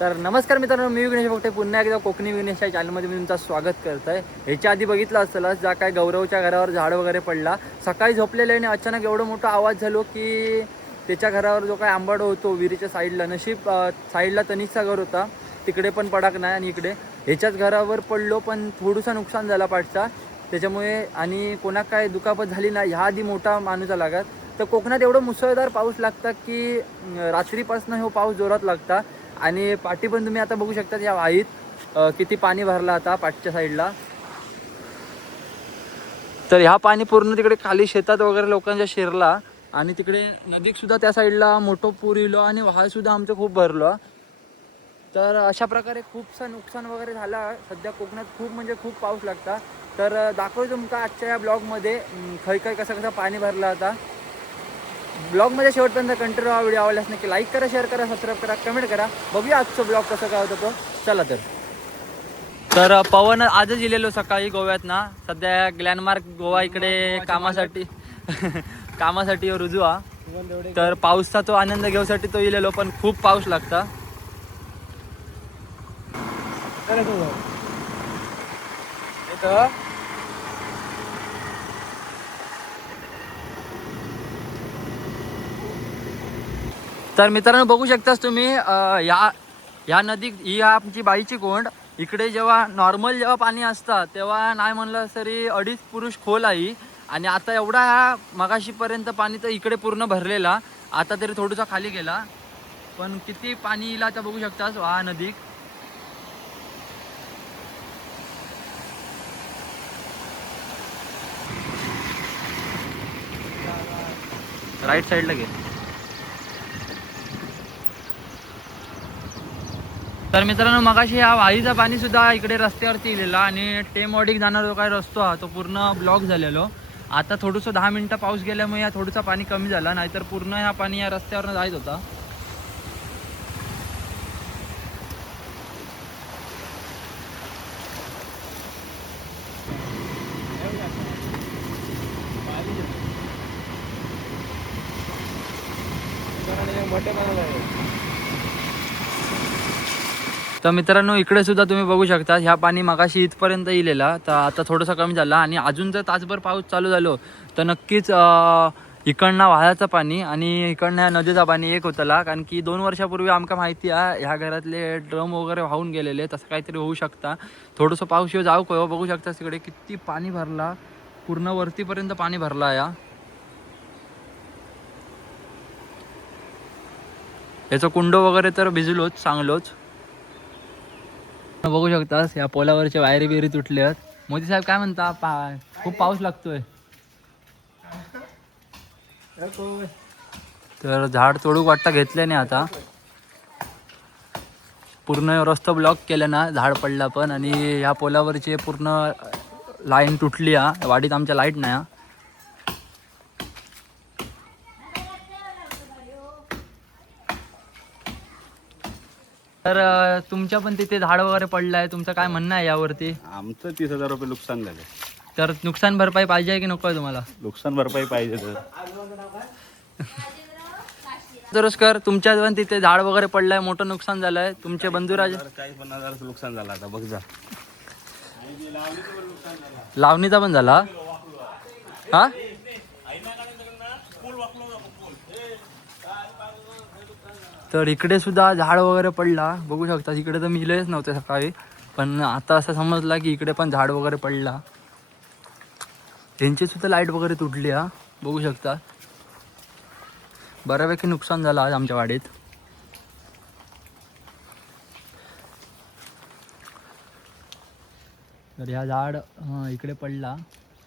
तर नमस्कार मित्रांनो, मी विघ्नेश बघते पुन्हा एकदा कोकणी विघ्नेश या चॅनलमध्ये मी तुमचं स्वागत करत आहे. ह्याच्या आधी बघितलं असेल ज्या काय गौरवच्या घरावर झाड वगैरे पडला. सकाळी झोपलेले आणि अचानक एवढं मोठा आवाज झालो की त्याच्या घरावर जो काय आंबाडो होतो विहिरीच्या साईडला, नशीब साईडला तनिषचा घर होता, तिकडे पण पडाक नाही आणि इकडे ह्याच्याच घरावर पडलो. पण थोडंसं नुकसान झाला पाठचा त्याच्यामुळे, आणि कोणाक काय दुखापत झाली नाही. ह्या आधी मोठा माणूस लागत. तर कोकणात एवढं मुसळधार पाऊस लागता की रात्रीपासून हो पाऊस जोरात लागता. आणि पाठी पण तुम्ही आता बघू शकता या वाहीत किती पाणी भरला आता पाठच्या साईडला. तर ह्या पाणी पूर्ण तिकडे खाली शेतात वगैरे लोकांच्या शिरला आणि तिकडे नदीक सुद्धा त्या साईडला मोठं पूर इलो आणि वाहळ सुद्धा आमचं खूप भरलो. तर अशा प्रकारे खूपसा नुकसान वगैरे झाला. सध्या कोकणात खूप म्हणजे खूप पाऊस लागता. तर दाखवतो तुमका आजच्या या ब्लॉगमध्ये खै खै कसं पाणी भरलं आता. ब्लॉगमध्ये शेवटपर्यंत कंटिन्यू हा व्हिडिओ आवडल्यास नक्की लाईक करा, शेअर करा, सबस्क्राईब करा, कमेंट करा. बघूया आजचं ब्लॉग कसं काय होतं तो. चला तर पवन आजच इलेलो सकाळी गोव्यात ना. सध्या ग्लॅनमार्क गोवा इकडे कामासाठी कामासाठी रुजू हा. तर पाऊसचा तो आनंद घेऊसाठी तो इलेलो, पण खूप पाऊस लागता. तर मित्रांनो बघू शकताच तुम्ही या नदी ही आमची बाईची कोंड. इकडे जेव्हा नॉर्मल जेव्हा पाणी असतं तेव्हा नाही म्हणलं तरी 2.5 पुरुष खोल आहे. आणि आता एवढा ह्या मगाशीपर्यंत पाणी तर इकडे पूर्ण भरलेला, आता तरी थोडासा खाली गेला. पण किती पाणी येईल आता बघू शकतास हा नदी. राईट साईडला घे. तर मित्रांनो मगाशी हा वाईचा पाणी सुद्धा इकडे रस्त्यावरती इलेला आणि टेमवाडीक जाणारा जो काय रस्ता हा तो पूर्ण ब्लॉक झालेलो. आता थोडंसं 10 मिनिटं पाऊस गेल्यामुळे या थोडंसं पाणी कमी झाला, नाहीतर पूर्ण ह्या पाणी या रस्त्यावरनं जायत होता. तर मित्रांनो इकडे सुद्धा तुम्ही बघू शकता ह्या पाणी मगाशी इथपर्यंत इलेला, तर आता थोडंसं कमी झाला. आणि अजून जर तासभर पाऊस चालू झालो तर नक्कीच इकडनं वाह्याचं पाणी आणि इकडनं ह्या नदीचा पाणी एक होतला. कारण की 2 वर्षापूर्वी आमका माहिती आहे ह्या घरातले ड्रम वगैरे वाहून गेलेले, तसं काहीतरी होऊ शकता. थोडंसं पाऊस येऊ जाऊ केव्हा बघू शकता तिकडे किती पाणी भरला, पूर्ण वरतीपर्यंत पाणी भरला. याचं कुंड वगैरे तर भिजलोच चांगलोच. बघू शकतास या पोलावरच्या वायरी बिरी तुटल्यात. मोदी साहेब काय म्हणता, खूप पाऊस लागतोय. तर झाड तोडूक वाटता घेतले नाही, आता पूर्ण रस्ता ब्लॉक केलं ना झाड पडला पण. आणि ह्या पोलावरची पूर्ण लाईन तुटली हा. वाडीत आमच्या लाईट नाही. तर तुमच्या पण तिथे झाड वगैरे पडलं आहे, तुमचं काय म्हणणं आहे यावरती? आमचं 30,000 रुपये नुकसान झालं. तर नुकसान भरपाई पाहिजे की नको आहे तुम्हाला? नुकसान भरपाई पाहिजे. दुरुस्कर तुमच्या पण तिथे झाड वगैरे पडलंय, मोठं नुकसान झालंय. तुमचे बंधुराज 40-50,000 नुकसान झालं. आता बघ जा, लावणीचा पण झाला हा. तर इकडे सुद्धा झाड वगैरे पडला, बघू शकता. इकडे तर मी इलेच नव्हते सकाळी, पण आता असं समजलं की इकडे पण झाड वगैरे पडला. त्यांची सुद्धा लाईट वगैरे तुटली हा, बघू शकता. बऱ्यापैकी नुकसान झालं आज आमच्या वाडीत. तर ह्या झाड इकडे पडला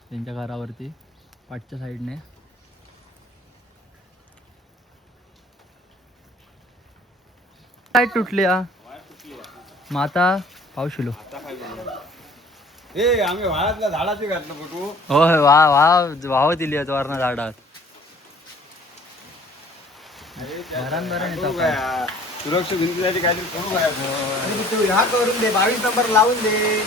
त्यांच्या घरावरती पाठच्या साईडने. लाईट तुटली हा. मग आता पाऊस शिलो. आम्ही वाळातल्या झाडाची घातलं फोटो. होय, वाव दिली आहेत वरना झाडात. सुरक्षा भिंतीसाठी काहीतरी करू ह्या करून दे, 22 नंबर लावून दे.